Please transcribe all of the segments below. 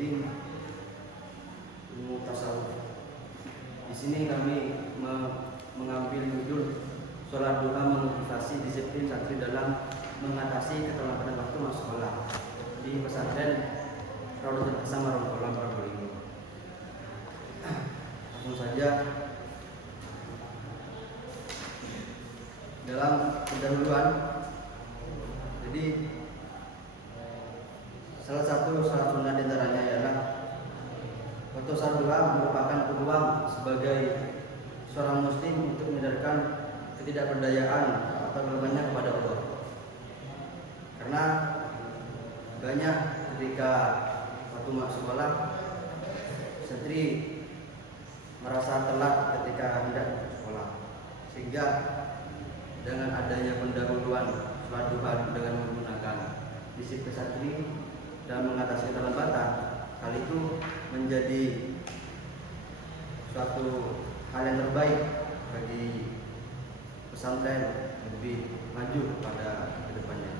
Fiddin ilmu tasawuf. Di sini kami mengambil judul sholat duha memotivasi disiplin santri dalam mengatasi keterlambatan waktu masuk sekolah di pesantren Raudhatul Hasan Marongkolam Probolinggo. Langsung saja, dalam pendahuluan, jadi salah satu salat sunnah diantaranya ialah waktu salat duha merupakan peluang sebagai seorang muslim untuk menyadarkan ketidakberdayaan atau kelemahannya kepada Allah. Karena banyak ketika waktu masuk sekolah santri merasa telat ketika hendak sekolah, sehingga dengan adanya pendahuluan sholat duha dengan menggunakan disiplin santri dan mengatasi keterlambatan, hal itu menjadi suatu hal yang terbaik bagi pesantren lebih maju pada kedepannya.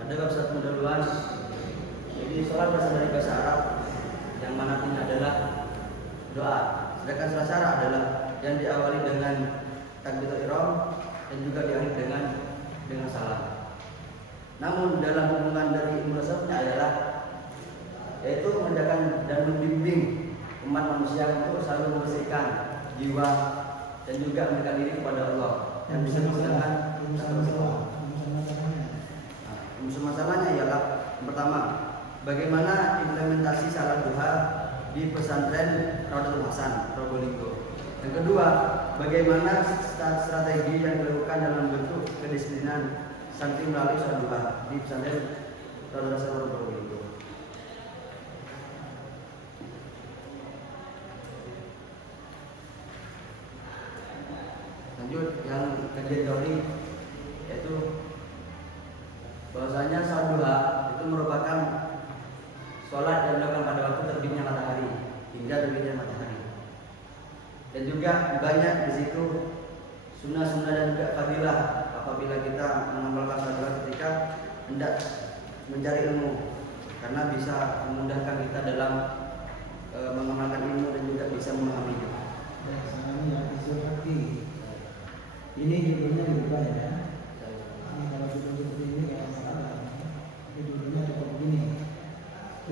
Pada bab satu pendahuluan, jadi sholat berasal dari bahasa Arab yang mana artinya adalah doa. Sedangkan sholat syara adalah yang diawali dengan takbiratul ihram dan juga diakhiri dengan salam. Namun dalam hubungan dari ilmu tasawufnya adalah yaitu mengajarkan dan membimbing umat manusia untuk selalu membersihkan jiwa dan juga mendekatkan diri kepada Allah yang bisa menggunakan masalahnya ialah yang pertama, bagaimana implementasi salat duha di pesantren Raudhatul Hasan Probolinggo. Yang kedua, bagaimana strategi yang dilakukan dalam bentuk kedisiplinan santri melalui salat duha di pesantren Raudhatul Hasan Probolinggo. Lanjut, yang kajian teori yaitu bahwasanya salat duha itu merupakan sholat yang dilakukan pada waktu terbitnya matahari hingga terbitnya matahari. Dan juga banyak di situ sunnah-sunnah dan juga fadilah apabila kita mengamalkan salat duha ketika hendak mencari ilmu, karena bisa memudahkan kita dalam mengamalkan ilmu dan juga bisa memahaminya. Ini judulnya berubah ya. Ini kalau judul ini nggak masalah. Ini judulnya cukup begini.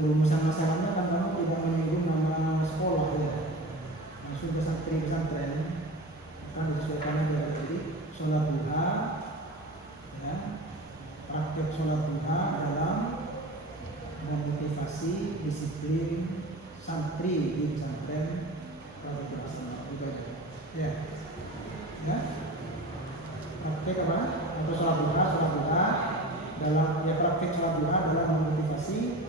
Rumusan masalahnya kan kamu tidak menyinggung nama sekolah ya. Langsung ke santri pesantren kan disesuaikan dengan tadi sholat duha ya. Praktek sholat duha dalam memotivasi disiplin santri di pesantren Raudhatul Hasan ya. Ya. Praktek apa? Atau sholat duha dalam ya praktek sholat duha dalam memotivasi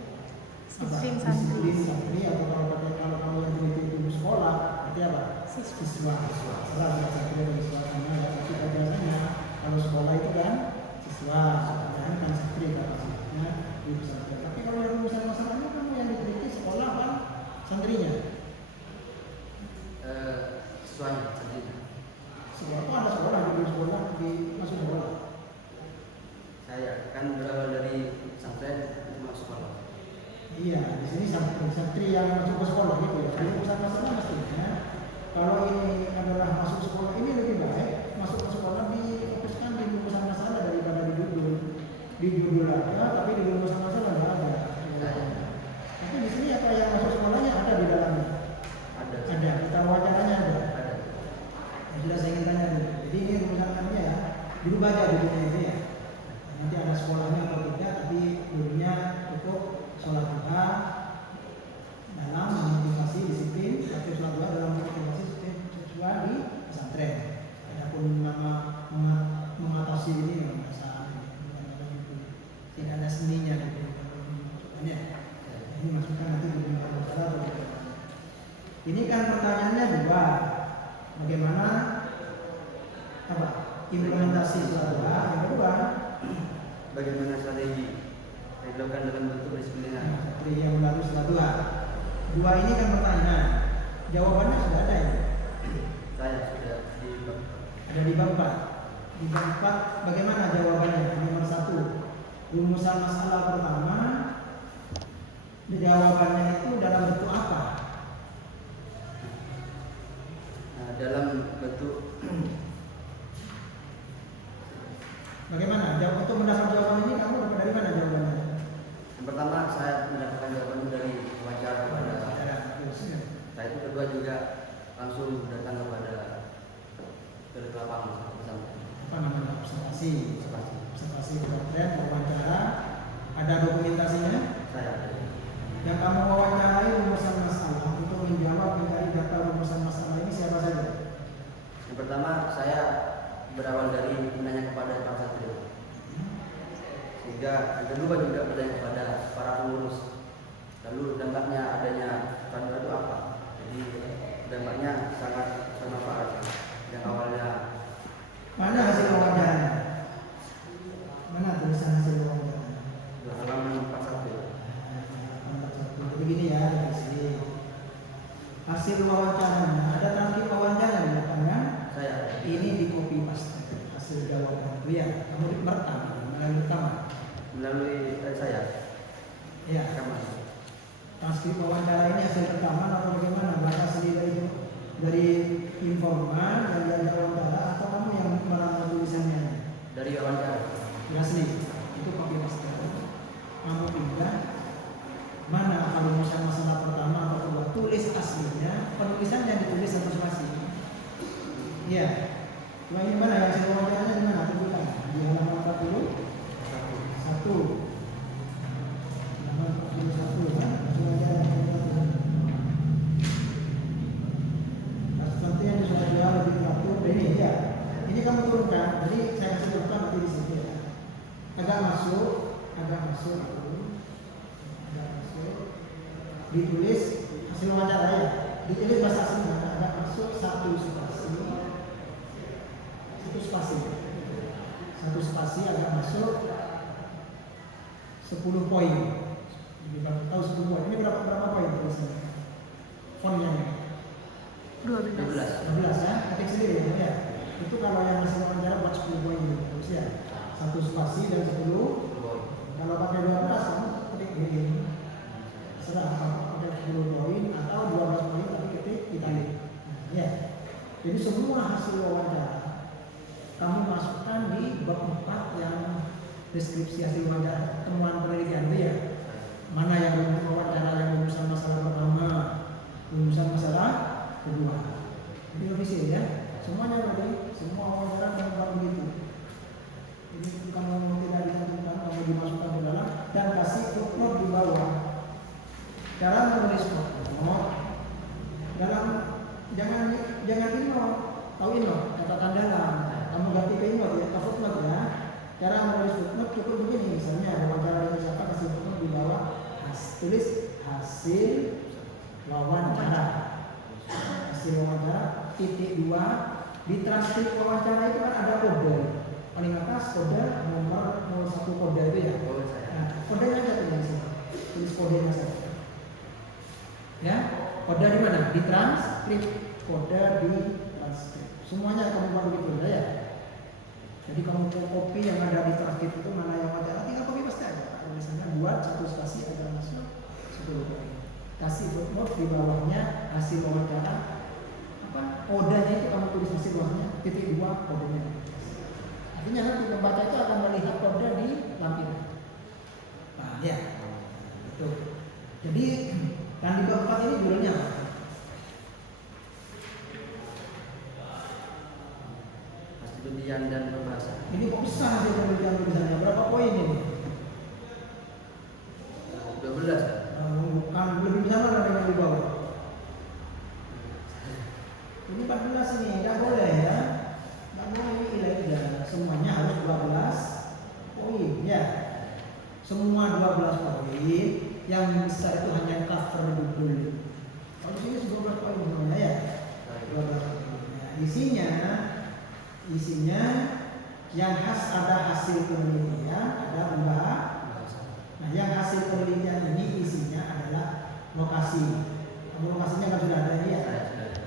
disiplin santri atau kalau kamu yang teliti di sekolah berarti apa? Siswa. Salah santri dari siswa sama ya. Tapi biasanya kalau sekolah itu kan siswa, sekarang kan santri kapasitasnya di pesantren. Tapi kalau yang rumusan masalahnya kamu yang diteliti sekolah kan santrinya. Siswanya santrinya. Sekolah itu ada sekolah di sekolah di masuk sekolah. Saya kan berawal dari pesantren masuk sekolah. Iya, di sini santri yang masuk ke sekolah gitu ya. Jadi urusan masalah mestinya kalau ini adalah masuk sekolah ini lebih baik masuk ke sekolah difokuskan di urusan masalah daripada di judul. Di judul ada, tapi di urusan masalah nggak ada. Tapi di sini apa yang masuk sekolahnya ada di dalamnya. Ada. Kita wawancaranya ada. Sudah saya ingin tanya dulu. Jadi ini urusannya ya dirubah aja judulnya itu ya. Nanti ada sekolahnya atau tidak, tapi judulnya untuk sholat duha dalam memotivasi disiplin, atau sholat duha dalam memotivasi disiplin siswa di pesantren. Adapun nama mengatasi ini bahasa tidak ada seninya gitu. Ini masukkan nanti di dalam. Ini kan pertanyaannya dua. Bagaimana apa implementasi sholat duha? Yang kedua, bagaimana strategi yang dilakukan dalam bentuk disiplinan yang melalui sholat duha. Dua ini kan pertanyaan, jawabannya sudah ada ya. Saya sudah di Ada di bab 4. Di bab 4 bagaimana jawabannya? Nomor 1. Rumusan masalah pertama jawabannya itu dalam bentuk apa? dalam bentuk Bagaimana? Untuk mendapat jawaban ini kamu dapat dari mana jawabannya? yang pertama saya mendapatkan jawaban dari wawancara kepada saya itu kedua juga langsung datang kepada ke lapangan bersama Apa namanya? Observasi dan wawancara. Ada dokumentasinya? saya. Yang kamu wawancarai rumusan masalah untuk menjawab mencari data rumusan masalah ini siapa saja? Yang pertama saya berawal dari menanya kepada Pak Satrio, sehingga yang kedua juga bertanya kepada para pengurus. Lalu dampaknya adanya kantor itu apa? Jadi dampaknya sangat bermanfaat. Yang awalnya Mana hasil wawancaranya? Mana tulisan hasil wawancaranya? halaman 41. Jadi gini ya, di sini hasil wawancaranya ada transkrip wawancara di lapangan. Saya Ini di copy paste hasil jawaban itu ya. Kamu merekam melalui saya ya. rekaman. Transkrip wawancara ini hasil rekaman atau bagaimana? Baca sendiri dari informan yang diajak wawancara atau kamu yang meramal tulisannya? Dari wawancara. Asli itu copy paste. Kamu pindah mana rumusan masalah pertama atau kedua, tulis aslinya, penulisan yang ditulis satu spasi. Iya. Cuma ini mana yang hasil wawancaranya di mana? Tunjukkan di halaman 41. Halaman 41 kan? Hasil wawancara. Nanti yang sudah jauh lebih teratur. Ini ya. Ini kamu turunkan. Jadi saya kasih contoh nanti di sini ya. Agak masuk. Ditulis hasil wawancara ya. Ditulis bahasa aslinya. Agak masuk satu spasi agak masuk 10 poin. Jadi baru tahu 10 poin. Ini berapa poin tulisannya? Fontnya 12 ya. Ketik sendiri ya. Itu kalau yang hasil wawancara buat 10 poin terus ya. Satu spasi dan 10. Kalau pakai 12 kamu ketik gini. Serah pakai 10 poin atau 12 poin tapi ketik italic. Ya. Jadi semua hasil wawancara kamu masukkan di bab 4 yang deskripsi hasil wawancara temuan penelitian itu ya. Mana yang wawancara yang rumusan masalah pertama, rumusan masalah kedua. Ini official ya. Semuanya berarti semua wawancara dan begitu. Ini bukan tidak dicantumkan, kamu dimasukkan ke dalam dan kasih footnote di bawah. Cara menulis footnote dalam jangan innote, tahu innote catatan dalam. Kamu ganti ke innote ya, ke footnote ya. Cara menulis footnote cukup begini, misalnya wawancara dengan siapa kasih footnote di bawah, tulis hasil wawancara. Hasil wawancara titik 2 di transkrip wawancara itu kan ada kode. Paling atas kode nomor 01 kode itu ya. Nah, kodenya aja tulis kodenya saja. Ya, kode di mana? Di transkrip, kode di transkrip. Semuanya kamu baru gitu ya. Jadi kamu copy yang ada di transkrip itu mana yang wawancara, tinggal copy paste aja. Misalnya buat satu spasi agar masuk 10 poin. Kasih footnote di bawahnya hasil wawancara. Apa? Kodenya itu kamu tulis hasil bawahnya titik 2 kodenya. Artinya nanti pembaca itu akan melihat kode di lampiran. Nah, ya. Betul. Jadi yang di bab 4 ini judulnya apa? Penelitian dan pembahasan. Ini kok besar hasil penelitian tulisannya? Berapa poin ini? 12. Bukan lebih besar mana yang di bawah? Ini 14 ini, tidak boleh ya. Tidak boleh ini ilegal. Semuanya harus 12 poin ya. Semua 12 poin. Yang besar itu hanya cover judul. Kalau sini 12 poin semuanya ya. 12 poin. Nah, isinya yang ada hasil penelitian, ada pembahasan. Nah, yang hasil penelitian ini isinya adalah lokasi. Lokasinya kan sudah ada ya.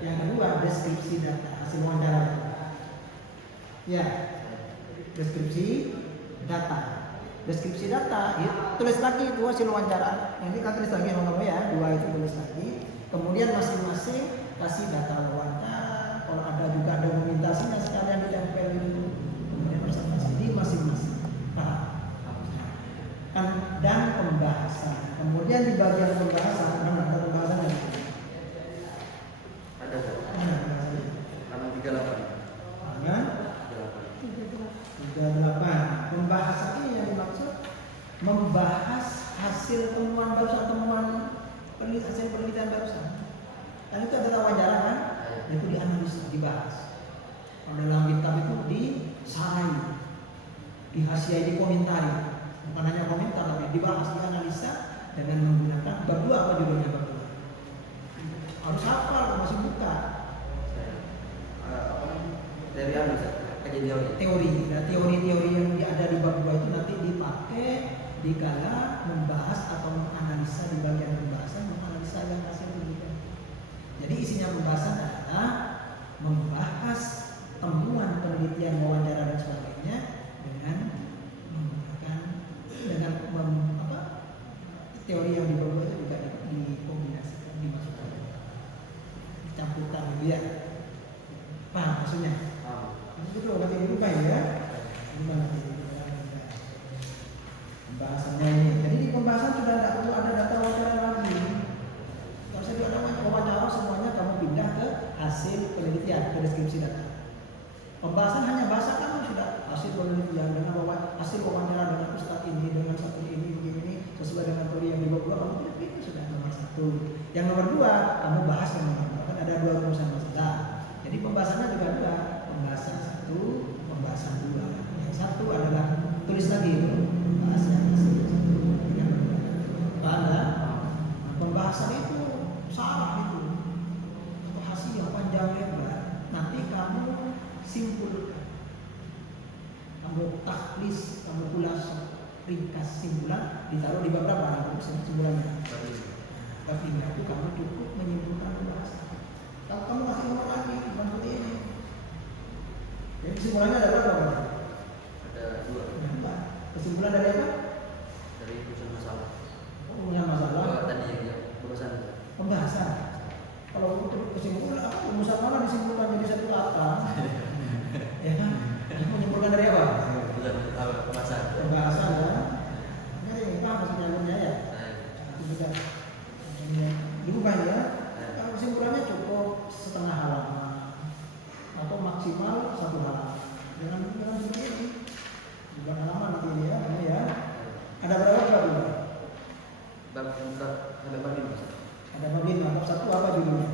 Yang kedua deskripsi data. deskripsi data. Deskripsi data, ya, tulis lagi itu hasil wawancara. Ini kan tulis lagi nomor ya, 2 itu tulis lagi. Kemudian masing-masing kasih data wawancara. Kalau ada juga dokumentasinya sekalian ditempelin. Kemudian presentasi di masing-masing. Dan pembahasan. Kemudian di bagian pembahasan, ada pembahasan lagi. Ada Ustaz. Halaman 38. Kan? 38. 38. Pembahasan ini yang dimaksud membahas hasil temuan barusan, hasil penelitian barusan. Kan itu ada wawancara kan? Itu dianalisa, dibahas. Kalau dalam kitab itu disarai, dihasiai, dikomentari. Bukan hanya komentar, tapi dibahas, dianalisa dengan menggunakan bab 2. Apa judulnya bab 2? Harus hafal, masih buka. Dari anu Ustaz, kajian teori. Teori. Nah, teori-teori yang ada di bab 2 itu nanti dipakai dikala membahas atau menganalisa di bagian pembahasan, menganalisa yang hasil penelitian. Jadi isinya pembahasan adalah membahas temuan penelitian, wawancara dan sebagainya dengan menggunakan teori yang di bab 2 itu juga dikombinasikan, dimasukkan, dicampurkan gitu ya. Paham maksudnya? Itu dulu nanti dibuka ya. Gimana nanti pembahasannya ini. Jadi di pembahasan sudah tidak perlu ada data wawancara lagi. Kalau saya ada wawancara semuanya kamu pindah ke hasil penelitian, ke deskripsi data. Pembahasan hanya bahasa kamu sudah hasil penelitian dengan hasil wawancara dengan ustadz ini, dengan satu ini, begini sesuai dengan teori yang dibawa kamu pilih itu sudah nomor 1. Yang nomor 2 kamu bahas yang nomor 2 kan ada 2 rumusan masalah. Jadi pembahasannya juga 2, pembahasan 1, pembahasan 2. Yang 1 adalah tulis lagi itu pembahasan hasil 1. Paham ya? Pembahasan itu salah itu. Hasil yang panjang lebar. Nanti kamu simpulkan, kamu takhlis, kamu ulas, ringkas simpulan, ditaruh di bab berapa? Simpulannya. Bab 5 itu kamu cukup menyimpulkan pembahasan. Kalau kamu masih mau lagi, bukan seperti ini. Jadi kesimpulannya ada berapa? Ada 2. Kesimpulan dari apa? Dari urusan masalah. Rumusan masalah. Tadi yang urusan Pembahasan. Kalau untuk kesimpulan, rumusan mana disimpulkan jadi satu kata? Ya kan? Menyimpulkan dari apa? pembahasan. Pembahasan ya. Ini paham maksudnya ya? Itu juga. Dibuka ya. Kalau kesimpulannya cukup setengah halaman atau maksimal 1 halaman. Dengan seperti ini. Bukan halaman nanti ya, ini ya. Ada berapa bab? Bab ada bab ini Ustaz. Ada bab 5. Bab 1 apa judulnya?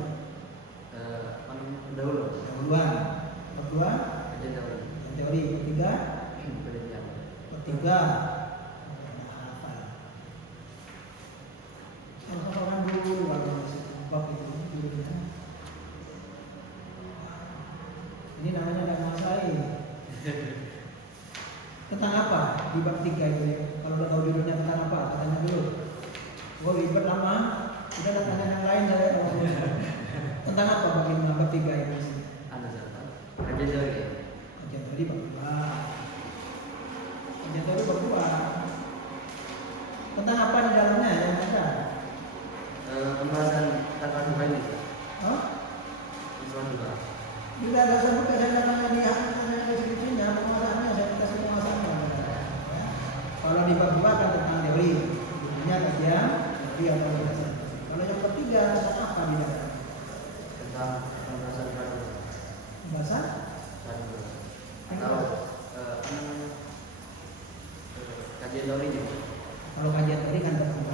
Dahulu. Dahuluan. Bab 2 Kajian teori. teori. Bab 3 Penelitian. bab 3 hafal dulu kalau bab itu judulnya. Ini namanya ada masalah. Tentang apa di bab 3 itu ya? Kalau udah tahu judulnya tentang apa, tanya dulu. Oh ribet lama, udah tanya yang lain saya. Tentang apa bab 5, bab 3 itu? Kajian teori. Kajian teori bab 2. Kajian teori bab 2. Tentang apa di dalamnya yang ada? Pembahasan tata juga ini. Oh? Islam juga. Bila ada sebut saya datang di deskripsinya, pembahasannya saya kasih pembahasannya. Kalau di bab 2 kan tentang teori, judulnya kajian teori atau pembahasan. Kalau yang bab 3 tentang apa di dalam? Tentang pembahasan baru. Pembahasan? Atau kajian teorinya. Kalau kajian teori kan tentang